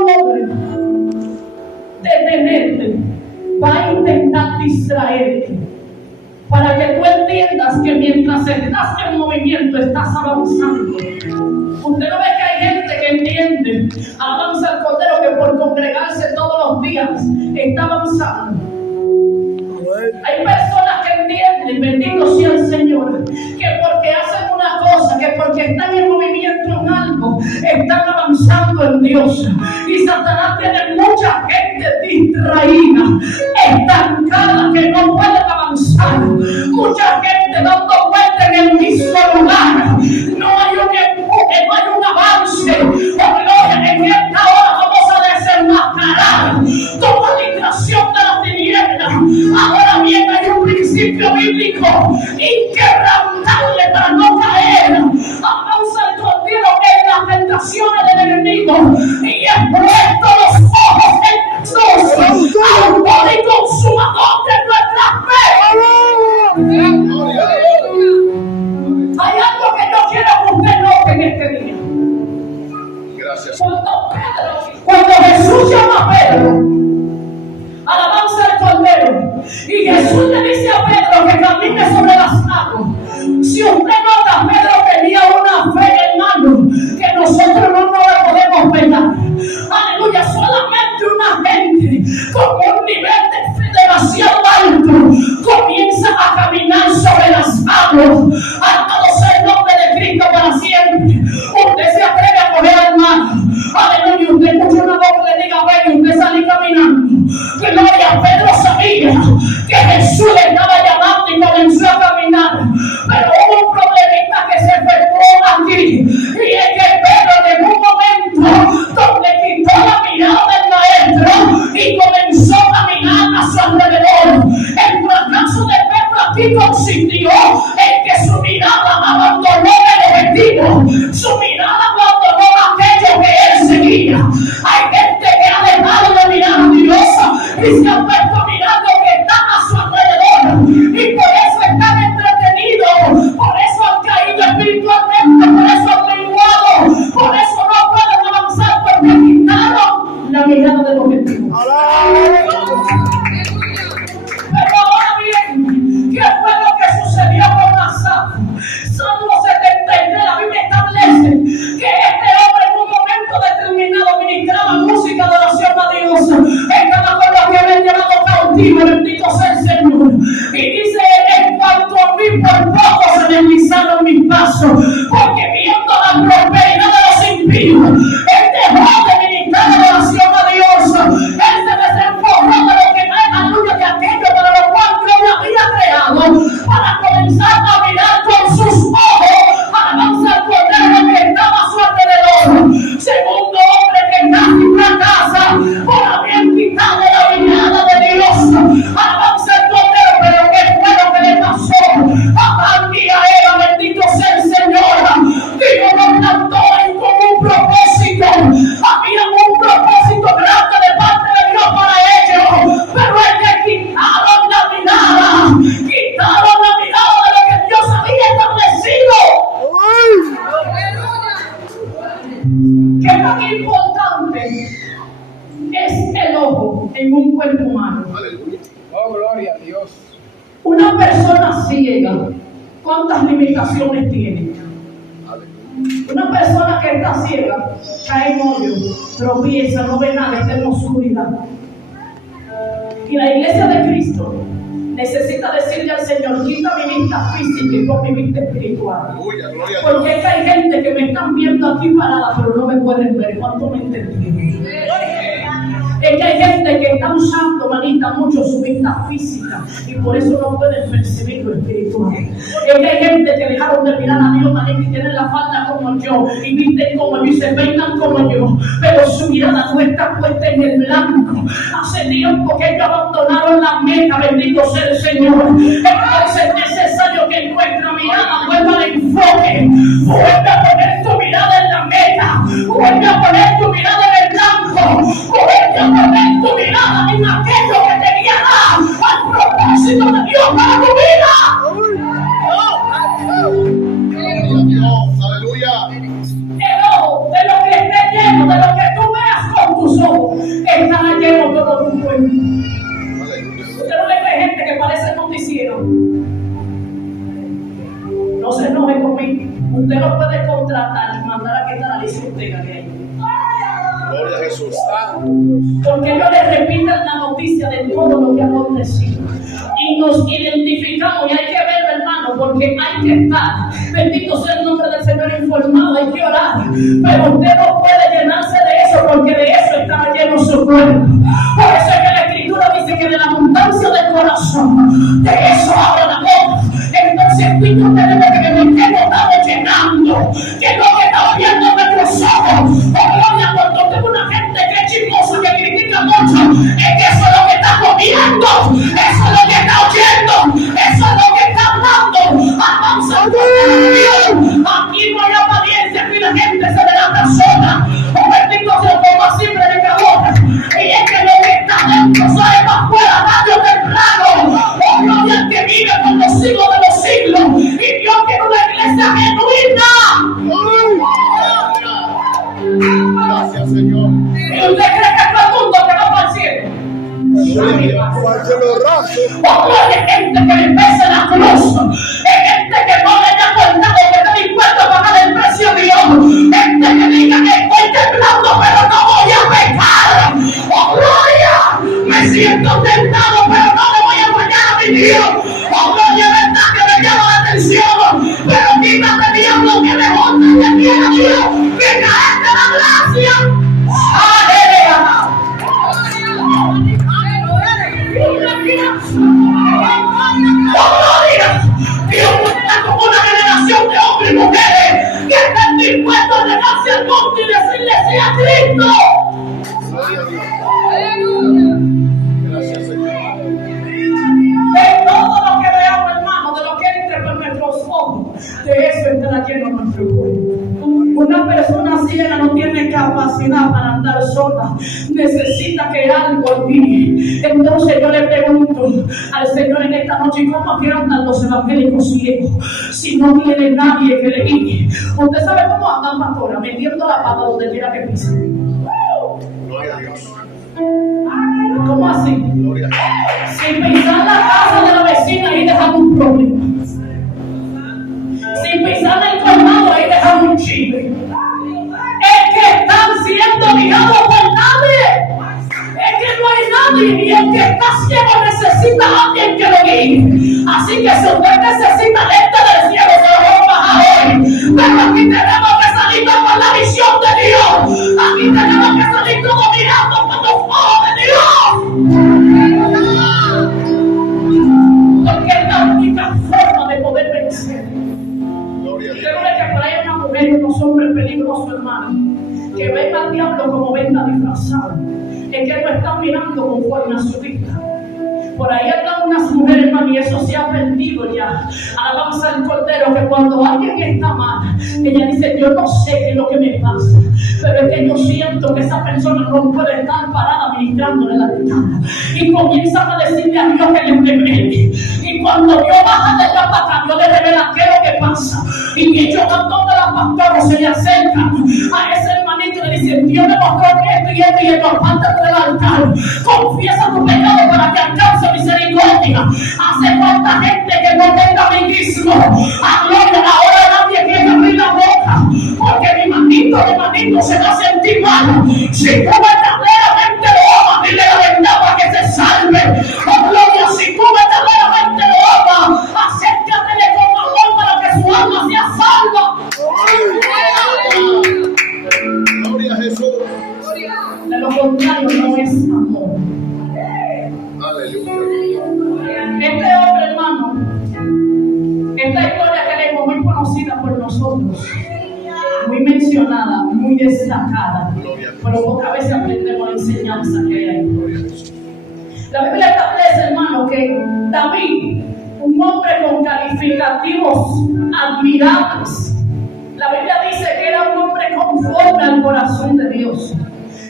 hombre detenerte, va a intentar distraerte, para que tú entiendas que mientras estás en movimiento, estás avanzando. Usted no ve que hay gente que entiende, avanza el Cordero, que por congregarse todos los días está avanzando. Hay personas que entienden, bendito sea el Señor, que porque hacen una cosa, que porque están en movimiento en algo, están avanzando en Dios. Y Satanás tiene mucha gente distraída, estancada, que no pueden avanzar. Mucha gente dando vueltas en el mismo lugar. No hay un empuje, no hay un avance. Oh, gloria, en esta hora vamos a desenmascarar toda distracción de las tinieblas. Ahora bien, hay un principio bíblico inquebrantable para no caer. Avanza el Cordero en las tentaciones del enemigo y es puesto los ojos en Jesús, autor y consumador de nuestra fe. Hay algo que yo quiero que usted note en este día. Gracias. Cuando Jesús llama a Pedro, alabanza al Cordero, y Jesús le dice a Pedro que camine sobre las aguas. Si usted nota, Pedro tenía una fe, hermano, que nosotros no la podemos pegar. Aleluya, solamente una gente con un nivel de fe demasiado alto comienza a caminar sobre las aguas. Alabado sea el nombre de Cristo para siempre. Usted se atreve a coger al mar. Aleluya, usted escucha una voz que le diga ven y usted sale caminando. Gloria, Pedro sabía que Jesús le estaba llamando y comenzó a caminar. Pero hubo un problemita que se efectuó aquí. Y es que Pedro en un momento donde quitó la mirada del maestro y comenzó a caminar a su alrededor. El fracaso de Pedro aquí consistió en que su mirada abandonó el objetivo. Su mirada abandonó aquello que él seguía. Hay gente que ha dejado de mirar a Dios y se ha puesto mirando que está a su alrededor. Y por eso están entretenidos. Por eso han caído espiritualmente. Por eso han menguado. Por eso no pueden avanzar porque quitaron la mirada del objetivo. Pero ahora bien, ¿qué fue lo que sucedió con Asaf? Salmo 73, la Biblia establece que este hombre en un momento determinado ministraba música de oración a Dios. Estaba con los que habían llevado cautivo, bendito sea el Señor. Y dice, en cuanto a mí por poco se deslizaron mis pasos, porque viendo la prosperidad de los impíos, él dejó de ministrar la oración a Dios. Él se desenfocó de lo que aleluya, de aquello para lo cual Dios le había creado, para comenzar a mirar con sus ojos, alabanza al Cordero que estaba a su alrededor. Segundo hombre que casi fracasa por haber quitado la mirada de Dios. Alabanza al Cordero, pero ¿qué fue lo que le pasó a Adán y a Eva? Bendito sea el Señor. Dios nos plantó ahí con un propósito. Había un propósito grande de parte de Dios para ellos, pero es que quitaron la mirada de lo que Dios había establecido. ¿Qué tan importante es el ojo en un cuerpo humano? Oh, gloria a Dios. Una persona ciega, ¿cuántas limitaciones tiene? Una persona que está ciega cae en hoyo, tropieza, no ve nada, está en oscuridad. Y la iglesia de Cristo necesita decirle al Señor, quita mi vista física y pon mi vista espiritual. Porque es que hay gente que me están viendo aquí parada, pero no me pueden ver. ¿Cuánto me entendieron? Es que hay gente que está usando, manita, mucho su vista física y por eso no pueden percibir lo espiritual. Es que hay gente que dejaron de mirar a Dios, manita, y tienen la falda como yo y visten como yo y se peinan como yo, pero su mirada no está puesta en el blanco. Hace tiempo que ellos abandonaron la meta, bendito sea el Señor. Entonces es necesario que nuestra mirada vuelva al enfoque. Vuelve a poner tu mirada en la meta, vuelve a poner tu mirada en el blanco, vuelve a poner tu mirada en aquello que te guiará al propósito de Dios para tu vida. Aleluya. El ojo, de lo que esté lleno, de lo que tú veas con tus Porque ellos les repiten la noticia de todo lo que ha acontecido. Y nos identificamos, y hay que verlo, hermano, porque hay que estar, bendito sea el nombre del Señor, informado, hay que orar. Pero usted no puede llenarse de eso, porque de eso estaba lleno su cuerpo. Por eso es que la Escritura dice que de la abundancia del corazón, de eso habla la boca. Entonces tú y yo tenemos que ver qué nos estamos llenando, qué es lo que está viendo nuestros ojos. Oh, gloria, cuando tengo una gente que es chismosa, que critica mucho, es que eso es lo que está comiendo, eso es lo que está oyendo, eso es lo que está hablando. Alabanza al Dios. Aquí no hay apariencia, aquí la gente se ve la persona. Oh, bendito sea, como así predicadora. Y es que lo que está dentro sale para afuera, tarde o temprano. Oh, gloria al que vive por los siglos de los siglos. Y Dios quiere una iglesia genuina. Gracias, Señor. ¿Y usted cree que todo el mundo que va para el cielo? Oh, hay gente que le pesa la cruz. Hay gente que no le haya contado que está dispuesto a pagar el precio de Dios. Gente que diga que estoy temblando, pero no voy a pecar. Oh, gloria. Me siento tentado, pero no le voy a fallar a mi Dios. Oh, gloria, verdad que me llama la atención. Pero quítate, diablo, que me gusta que quiera Dios. Que caerte la gracia. ¡Aleluya! Dios está como una generación de hombres y mujeres que están dispuestos a llegarse al monte y decirle sí a Cristo. Gracias, Señor. De todo lo que veamos, hermano, de lo que entre por nuestros ojos, de eso estará lleno nuestro cuerpo. Una persona ciega no tiene capacidad para andar sola, necesita que algo guíe. Entonces yo le pregunto al Señor en esta noche, ¿cómo quieren andar los evangélicos ciegos si no tiene nadie que le guíe? Usted sabe cómo andan, pastora, metiendo la pata donde quiera que pise. Gloria a Dios. ¿Cómo así? Gloria a Dios. Sin pisar la casa de la vecina y dejar un problema. Sin pisar el colmado y dejar un chisme. Es que están siendo guiados por nadie. Es que no hay nadie. Y el que está ciego necesita a alguien que lo guíe. Así que si usted necesita lente del cielo, se lo vamos a bajar hoy. Pero aquí tenemos que salir con la visión de Dios. Aquí tenemos que salir todos mirando con los ojos de Dios. Porque es la única forma de poder vencer. Usted no ve que por ahí hay una mujer y unos hombres peligrosos, hermano, que ven al diablo como venta disfrazado. Es que no están mirando conforme a su vista. Por ahí andan unas mujeres, hermano, y eso se ha perdido ya. Alabanza al Cordero, que cuando alguien está mal, ella dice, yo no sé qué es lo que me pasa, pero es que yo siento que esa persona no puede estar parada ministrándole la guitarra. Y comienzan a decirle a Dios que les revele. Y cuando Dios baja de la pata, Dios le revela qué es lo que pasa. Y ellos a todas las pastoras se le acercan a ese hermanito y le dicen, Dios me mostró esto y esto y esto, apártate del altar. Confiesa tu pecado para que alcance misericordia. Hace falta gente que no tenga amiguismo. A gloria, ahora nadie quiere abrir la boca, porque mi manito se va a sentir mal. Si tú verdaderamente lo amas, dile la verdad para que se salve. Oh, gloria, si tú verdaderamente lo amas, acércatele con amor para que su alma sea salva. Gloria a Jesús. De lo contrario, no es amor. Aleluya. Este hombre, hermano, esta historia que leemos muy conocida por nosotros, muy mencionada, muy destacada, pero pocas veces aprendemos la enseñanza que hay ahí. La Biblia establece, hermano, que David, un hombre con calificativos admirables, la Biblia dice que era un hombre conforme al corazón de Dios.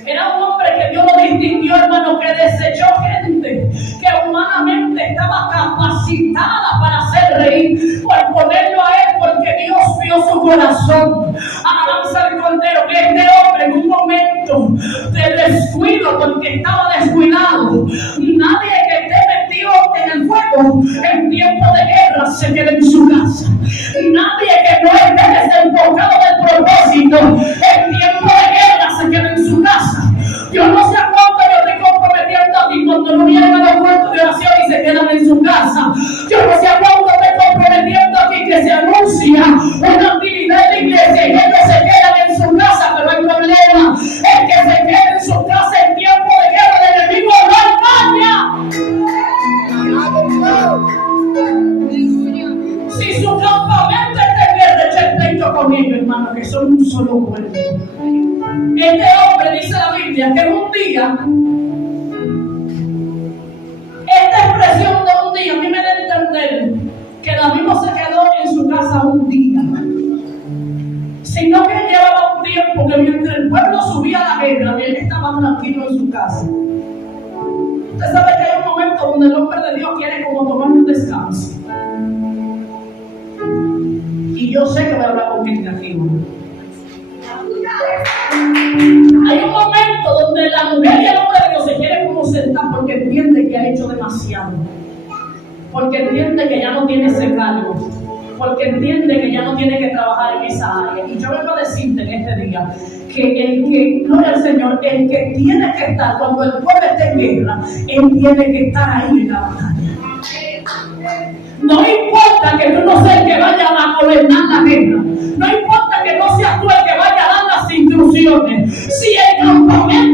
Era un hombre que Dios lo distinguió, hermano, que desechó gente que humanamente estaba capacitada para hacer reír, por ponerlo a él, porque Dios vio su corazón. Alabanza al Cordero, que este hombre en un momento de descuido, porque estaba descuidado, nadie que esté metido en el fuego en tiempo de guerra se quede en su casa. Nadie que no esté desenfocado del propósito en tiempo de guerra se quede en su casa. Dios no se día, esta expresión de un día a mí me da a entender que David no se quedó en su casa un día, sino que él llevaba un tiempo que mientras el pueblo subía a la guerra, él estaba tranquilo en su casa. Usted sabe que hay un momento donde el hombre de Dios quiere como tomar un descanso. Y yo sé que voy a hablar con gente aquí. Hay un momento donde la mujer y el hombre de Dios se quieren como sentar porque entiende que ha hecho demasiado. Porque entiende que ya no tiene ese cargo. Porque entiende que ya no tiene que trabajar en esa área. Y yo vengo a decirte en este día que gloria al Señor, el que tiene que estar cuando el pueblo esté en guerra, él tiene que estar ahí en la batalla. No importa que tú no seas el que vaya a gobernar la guerra. No importa que no seas tú el que vaya a dar las instrucciones. Si el campamento